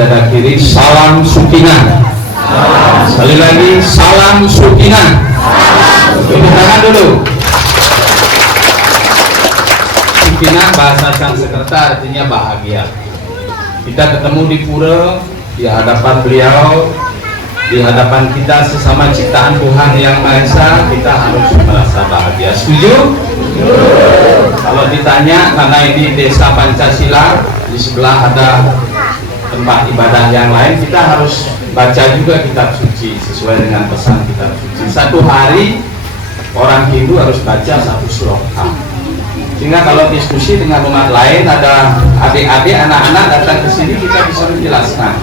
dada kiri, salam Sukinah. Sekali lagi, salam Sukinah. Tepuk tangan dulu. Sukinah bahasa Sanskerta artinya bahagia. Kita ketemu di pura, di hadapan beliau, di hadapan kita sesama ciptaan Tuhan Yang Maha Esa, kita harus merasa bahagia. Setuju? Kalau ditanya, karena ini desa Pancasila, di sebelah ada tempat ibadah yang lain, kita harus baca juga kitab suci sesuai dengan pesan kitab suci. Satu hari orang Hindu harus baca satu sloka, sehingga kalau diskusi dengan umat lain, ada adik-adik, anak-anak datang ke sini, kita bisa menjelaskan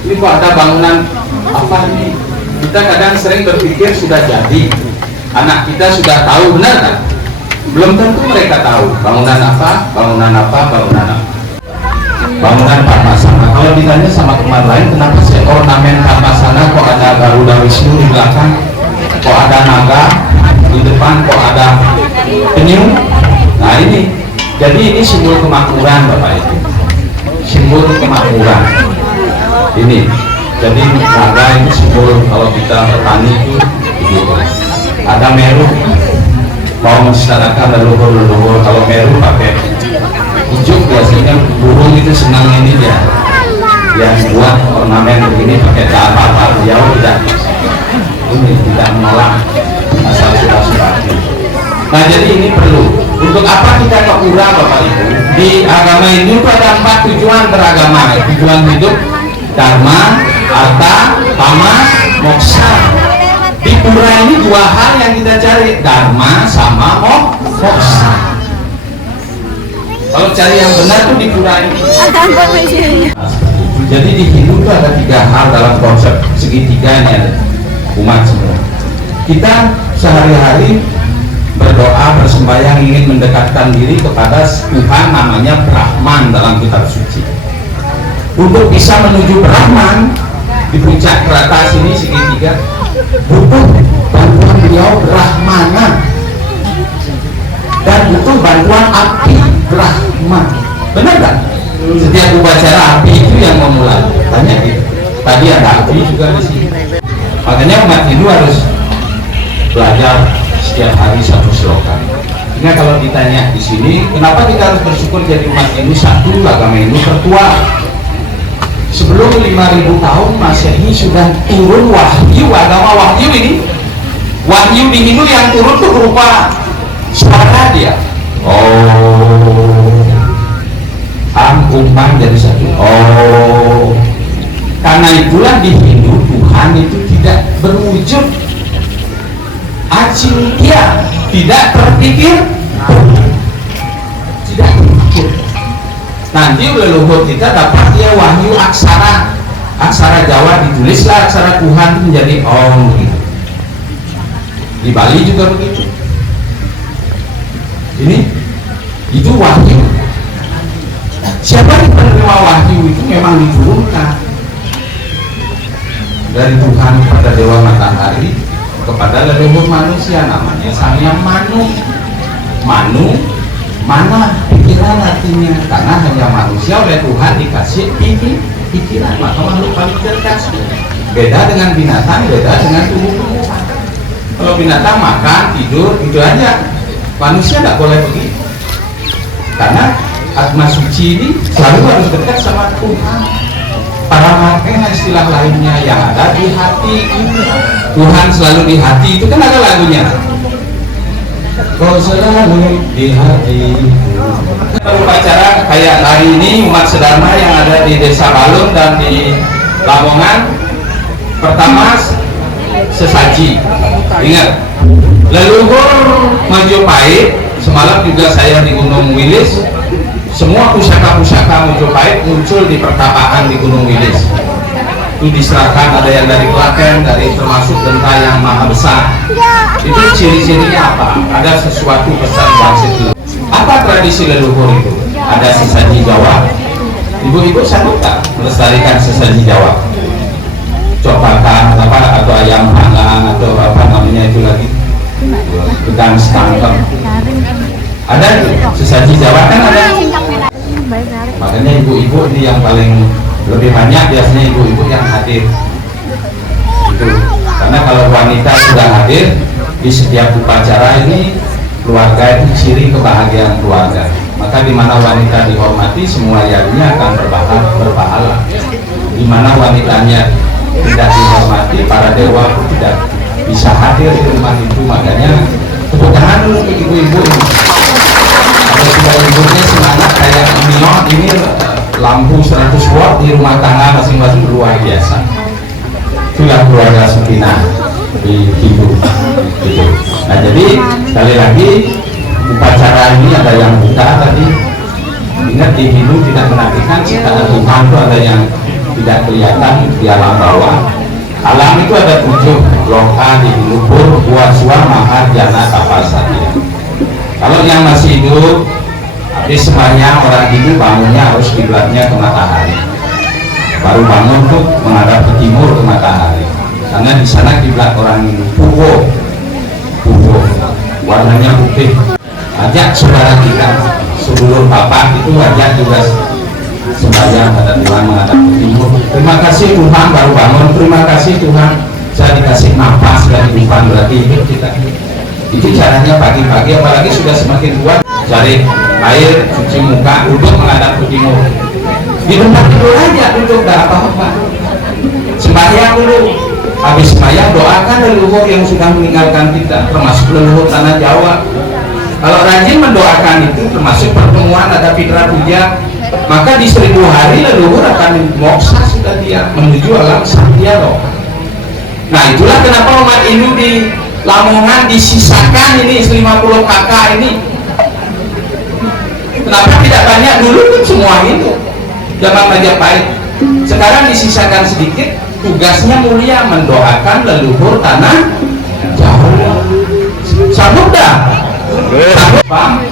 ini kok ada bangunan apa nih. Kita kadang sering berpikir sudah jadi, anak kita sudah tahu, benar kan? Belum tentu mereka tahu bangunan apa, bangunan apa, bangunan apa. Bangunan Padmasana. Kalau ditanya sama teman lain, kenapa sih ornamen Padmasana kok ada Garuda Wisnu di belakang, kok ada naga di depan, kok ada penyu? Nah ini, jadi ini simbol kemakmuran Bapak Ibu, simbol kemakmuran. Ini, jadi naga ini simbol kalau kita petani itu begitu. Ada meru, mau mensyarakat leluhur. Kalau meru pakai hijau, biasanya burung itu senang ini dia yang buat ornamen begini pakai apa-apa, jauh tidak ini tidak menolak asal sudah. Nah jadi ini perlu. Untuk apa kita ke pura Bapak Ibu? Di agama Hindu itu ada 4 tujuan beragama. Tujuan hidup, dharma, arta, kama, moksa. Di pura ini 2 hal yang kita cari, dharma sama moksa. Kalau cari yang benar tuh di pura ini. Jadi di Hindu itu ada 3 hal dalam konsep segitiganya umat semua. Kita sehari-hari berdoa, bersembahyang, ingin mendekatkan diri kepada Tuhan namanya Brahman dalam kitab suci. Untuk bisa menuju Brahman di puncak kerata sini segitiga, butuh bantuan beliau Brahmana dan butuh bantuan api Brahma. Benar kan? Setiap upacara api itu yang memulai. Tanya gitu. Tadi ada api juga di sini. Makanya umat Hindu harus belajar setiap hari 1 sloka. Sehingga kalau ditanya di sini, kenapa kita harus bersyukur jadi umat Hindu? Satu, agama Hindu tertua. Sebelum 5.000 tahun Masehi sudah turun wahyu, agama wahyu ini. Wahyu di Hindu yang turun tuh berupa suara dia. Oh, umpang jadi satu. Oh, karena itulah di Hindu Tuhan itu tidak berwujud acintya, tidak terpikir, tidak terpikir. Nanti leluhur kita dapat dia wahyu aksara Jawa, ditulislah aksara Tuhan menjadi Om gitu. Di Bali juga begitu. Ini itu wahyu. Siapa yang menerima wahyu itu memang diturunkan dari Tuhan kepada Dewa Matahari kepada leluhur manusia, namanya Sang Yang Manu. Mana pikiran artinya, karena hanya manusia oleh Tuhan dikasih pikiran, maka makhluk paling cerdas. Beda dengan binatang, beda dengan tumbuh-tumbuhan. Kalau binatang makan, tidur, gitu aja. Manusia tidak boleh begitu, karena Atma Suci ini selalu harus dekat sama Tuhan. Para makanya istilah lainnya yang ada di hati. Tuhan selalu di hati, itu kan ada lagunya. Kau selalu di hati. Upacara kayak hari ini umat sedharma yang ada di Desa Balun dan di Lamongan, pertama sesaji. Ingat, leluhur Majapahit, semalam juga saya di Gunung Wilis. Semua pusaka-pusaka Majapahit muncul di pertapaan di Gunung Wilis. Itu diserahkan, ada yang dari Klaten, dari termasuk Genta yang maha besar. Itu ciri-cirinya apa? Ada sesuatu pesan wangsit. Apa tradisi leluhur itu? Ada sesaji Jawa. Ibu-ibu sanggup tak melestarikan sesaji Jawa? Copakan apa atau ayam panggang atau apa namanya itu lagi? Gedang stangkem. Ada sesaji Jawa kan ada? Makanya ibu-ibu ini yang paling lebih banyak biasanya ibu-ibu yang hadir itu, karena kalau wanita sudah hadir di setiap upacara ini, keluarga itu ciri kebahagiaan keluarga. Maka di mana wanita dihormati, semua yarinya akan berpahala. Di mana wanitanya tidak dihormati, para dewa pun tidak bisa hadir di rumah itu. Makanya tepuk tangan dulu untuk ibu-ibu ini. Kalau sudah ibunya semangat kayak Mio ini, lampu 100 watt di rumah tangga masing-masing luar biasa. Itulah keluarga Sakinah di Hindu gitu. Nah jadi sekali lagi upacara ini ada yang buta tadi. Ingat di Hindu tidak menafikan ciptaan Tuhan itu ada yang tidak kelihatan di alam bawah. Alam itu ada 7 loka di Hindu: Pur, Buah, Suam, Maha, Jana, Tapa, Satya. Kalau yang masih hidup habis sembahyang, orang Hindu bangunnya harus kiblatnya ke matahari. Baru bangun tuh menghadap ke timur ke matahari. Karena di sana kiblat orang Hindu Purwo, warnanya putih. Ajak saudara kita sedulur bapak itu, ajak juga sembahyang pada Tuhan menghadap ke timur. Terima kasih Tuhan baru bangun, terima kasih Tuhan saya dikasih nafas dan kehidupan, berarti hidup kita. Itu caranya pagi-pagi, apalagi sudah semakin tua, cari air, cuci muka, duduk menghadap ke timur. Di tempat tidur aja duduk, gak apa-apa. Sembahyang dulu, habis sembahyang doakan leluhur yang sudah meninggalkan kita, termasuk leluhur tanah Jawa. Kalau rajin mendoakan itu, termasuk pertemuan ada Fitra Puja, maka di 1000 hari leluhur akan moksa sudah dia menuju alam Satya loh. Nah itulah kenapa umat Hindu di Lamongan disisakan ini 50 kakak ini. Kenapa tidak banyak? Dulu kan semua Hindu zaman Majapahit. Sekarang disisakan sedikit, tugasnya mulia mendoakan leluhur tanah Jawa. Sanggup dah? Sanggup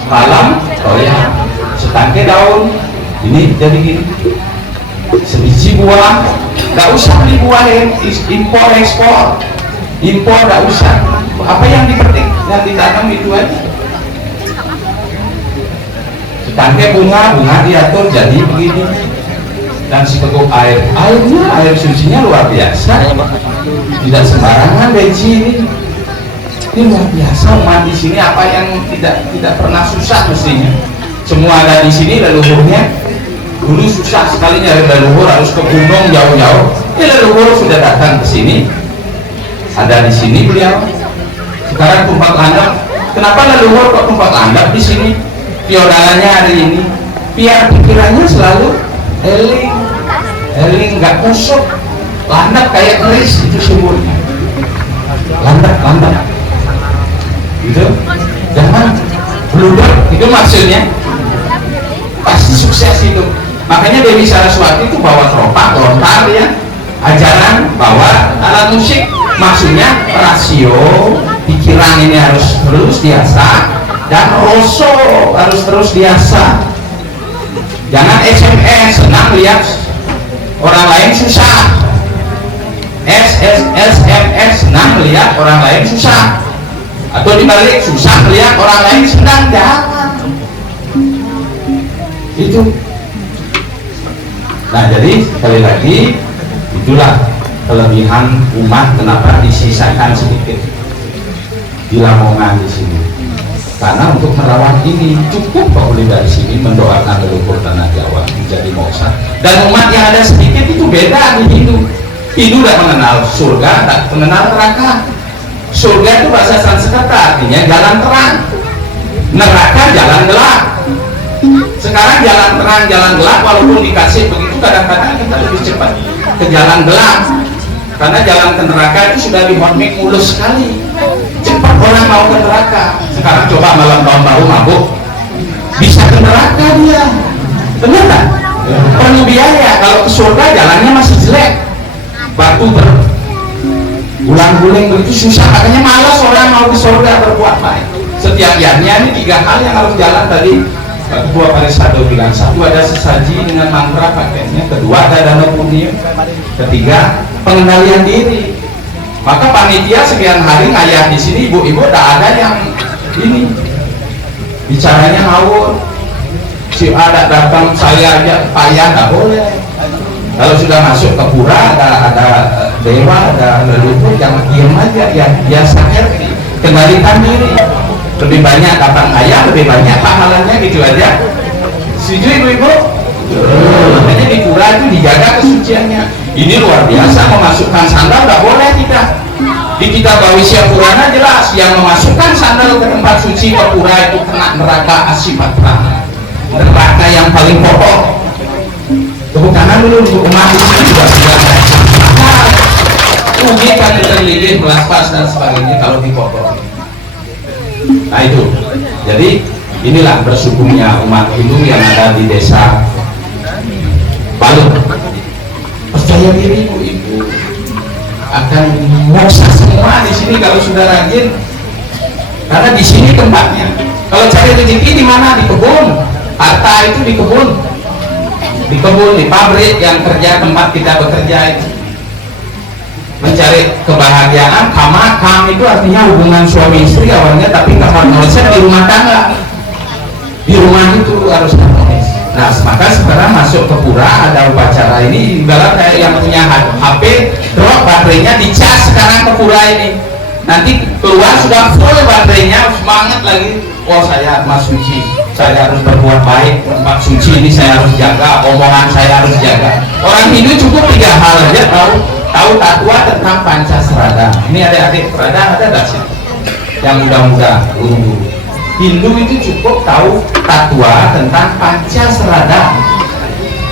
malam, oh ya, setangkai daun ini jadi gini, sebiji buah, gak usah beli buah impor ekspor, impor gak usah. Apa yang dipetik, yang ditanam itu aja. Setangkai bunga diatur jadi begini. Dan seteguk airnya sucinya luar biasa, tidak sembarangan beji ini luar biasa. Umat di sini apa yang tidak pernah susah mestinya, semua ada di sini leluhurnya. Dulu susah sekali nyari leluhur, harus ke gunung jauh-jauh. Leluhur sudah datang ke sini, ada di sini beliau. Sekarang tempat landap. Kenapa leluhur kok tempat landap di sini? Feodalanya hari ini, biar pikirannya selalu eling nggak kusut. Landap kayak keris, itu simbolnya. Landap gitu, jangan blunder, itu maksudnya. Pasti sukses itu. Makanya Dewi Saraswati itu bawa trompet, lontar ya, ajaran bawa alat musik. Maksudnya rasio pikiran ini harus terus diasah, dan roso harus terus diasah. Jangan SMS senang lihat orang lain susah, SMS senang lihat orang lain susah, atau dibalik susah lihat orang lain senang. Jangan itu. Nah jadi sekali lagi itulah kelebihan umat kenapa disisakan sedikit di Lamongan di sini, karena untuk merawat ini cukup kok boleh dari sini mendoakan leluhur tanah Jawa menjadi moksa. Dan umat yang ada sedikit itu beda di Hindu. Hindu tidak mengenal surga, tidak mengenal neraka. Surga itu bahasa Sanskerta artinya jalan terang, neraka jalan gelap. Sekarang jalan terang, jalan gelap, walaupun dikasih begitu kadang-kadang kita lebih cepat ke jalan gelap, karena jalan ke neraka itu sudah dihormati mulus sekali, cepat orang mau ke neraka. Sekarang coba malam tahun baru mabuk, bisa ke neraka dia, benar kan? Perlu biaya. Kalau ke surga jalannya masih jelek, batu bergulang-guling begitu susah, makanya malas orang mau ke surga berbuat baik. Setiap harinya ini 3 hal yang harus jalan tadi. Kedua Parisado bilang, satu ada sesaji dengan mantra pakainya, kedua ada dana punya, ketiga pengendalian diri. Maka panitia sekian hari ngayah di sini, ibu-ibu tak ada yang ini bicaranya ngawur. si ada datang saya aja payah, nggak boleh. Kalau sudah masuk ke pura ada dewa, ada leluhur, jangan diam aja, ya biasanya kendalikan diri. Lebih banyak datang ayah, lebih banyak pahalanya, gitu aja. Setuju ibu-ibu? Makanya di pura itu dijaga kesuciannya. Ini luar biasa, memasukkan sandal nggak boleh kita. Di kitab Bhawisya Purana jelas, yang memasukkan sandal ke tempat suci ke pura itu kena neraka Asipatra, neraka yang paling pokok. Tepuk tangan dulu untuk umat di sini juga bilang rugi kan terlilit, melaspas dan sebagainya kalau dipotong. Nah itu, jadi inilah bersyukurnya umat Hindu yang ada di desa Balun. Percaya diri ibu akan moksa semua di sini kalau sudah rajin, karena di sini tempatnya. Kalau cari rezeki di mana? Di kebun. Harta itu di kebun, di pabrik yang kerja, tempat kita bekerja itu. Mencari kebahagiaan, kam itu artinya hubungan suami istri awalnya, tapi keharmonisan di rumah tangga, di rumah itu harus harmonis. Nah, maka sekarang masuk ke pura ada upacara ini, ibarat kayak yang punya HP drop baterainya, dicas sekarang ke pura ini, nanti keluar sudah full baterainya, semangat lagi. Oh, saya mas suci, saya harus berbuat baik, tempat suci ini saya harus jaga, omongan saya harus jaga. Orang Hindu cukup 3 hal aja, tahu tatwa tentang Pancasrada. Ini adik-adik Prada ada nggak sih yang muda-muda guru-guru Hindu itu cukup tahu tatwa tentang Pancasrada,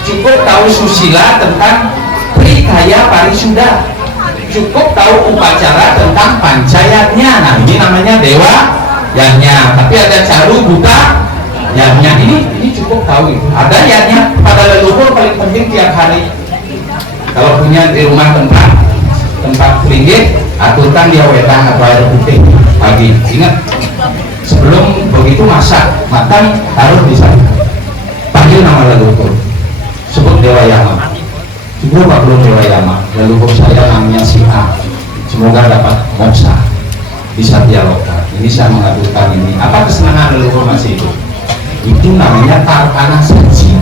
cukup tahu susila tentang Trikaya Parisuda, cukup tahu upacara tentang Pancayatnya. Nah ini namanya dewa yatnya, tapi ada caru buta yatnya, ini cukup tahu itu. Ada yatnya pada leluhur paling penting tiap hari. Kalau punya di rumah tempat linggih, aturkan dia wedang atau air putih pagi. Ingat, sebelum begitu masak, makan taruh di sana. Panggil nama leluhur, sebut Dewa Yama. Ibu Pak belum Dewa Yama, leluhur saya namanya si A. Semoga dapat moksa di Satyaloka. Ini saya mengaturkan ini. Apa kesenangan leluhur masih hidup? Itu namanya tarkana suci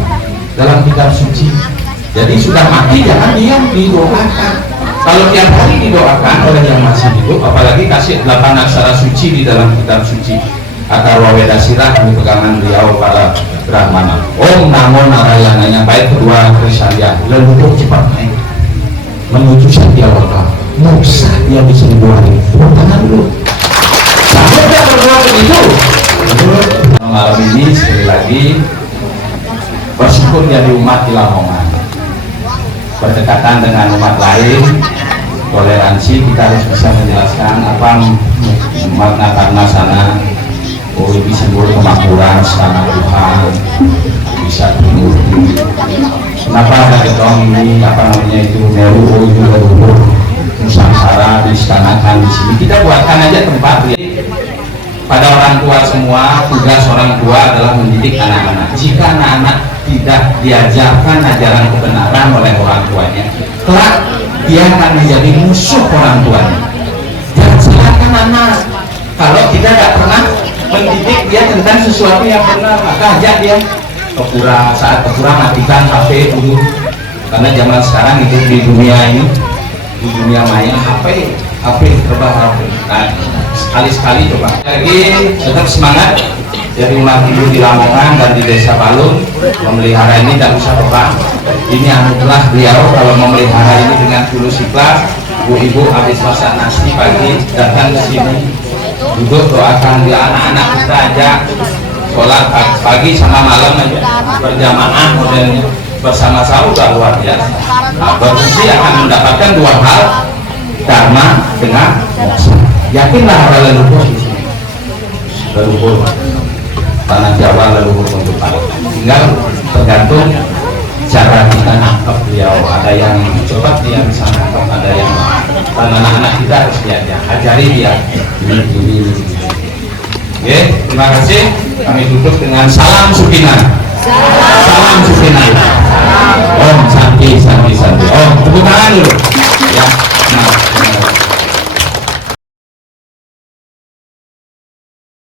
dalam kitab suci. Jadi sudah mati jangan diam, didoakan. Kalau tiap hari didoakan oleh yang masih hidup, apalagi kasih 8 aksara suci di dalam kitab suci Atharwa Veda Sirah di pegangan beliau para Brahmana. Om Namo Narayananya, baik kedua Krisaya, leluhur cepat naik menuju Satyaloka. Moksa dia di 1000 hari. Tangan dulu. Sampai dia berdoa begitu. Malam ini sekali lagi bersyukur jadi umat di Lamongan, berdekatan dengan umat lain, toleransi, kita harus bisa menjelaskan apa makna karena sana. Oh ini simbol kemakmuran karena Tuhan bisa mengerti. Kenapa ada gedong ini apa namanya itu Meru, oh itu leluhur Nusantara diistanakan di sini. Kita buatkan aja tempat. Pada orang tua semua, tugas orang tua adalah mendidik anak-anak. Jika anak-anak tidak diajarkan ajaran kebenaran oleh orang tuanya, kelak dia akan menjadi musuh orang tuanya. Jangan salahkan anak. Kalau kita tidak pernah mendidik dia tentang sesuatu yang benar, maka ajak dia ke pura. Saat ke pura matikan HP dulu, karena zaman sekarang itu di dunia ini, di dunia maya, HP terbang HP. Nah, sekali-sekali coba lagi, tetap semangat jadi umat Hindu di Lamongan dan di desa Balun. Memelihara ini tidak usah terbang, ini anugerah beliau. Kalau memelihara ini dengan tulus ikhlas, ibu-ibu habis masak nasi pagi datang ke sini, duduk doakan dia, anak-anak kita aja sholat pagi sama malam aja berjamaah modelnya bersama-sama, udah luar biasa. Nah, berfungsi akan mendapatkan 2 hal, dharma dengan moksa. Yakinlah ada leluhur di sini, leluhur tanah Jawa, leluhur Tuntutan. Tinggal tergantung cara kita nangkep beliau. Ada yang cepat dia bisa nangkep, ada yang anak-anak kita harus diajar, ajari dia ini. Oke, terima kasih. Kami tutup dengan salam Sukinan. Salam Sukinan. Om Santi. Om, tepuk tangan dulu. Ya. Nah,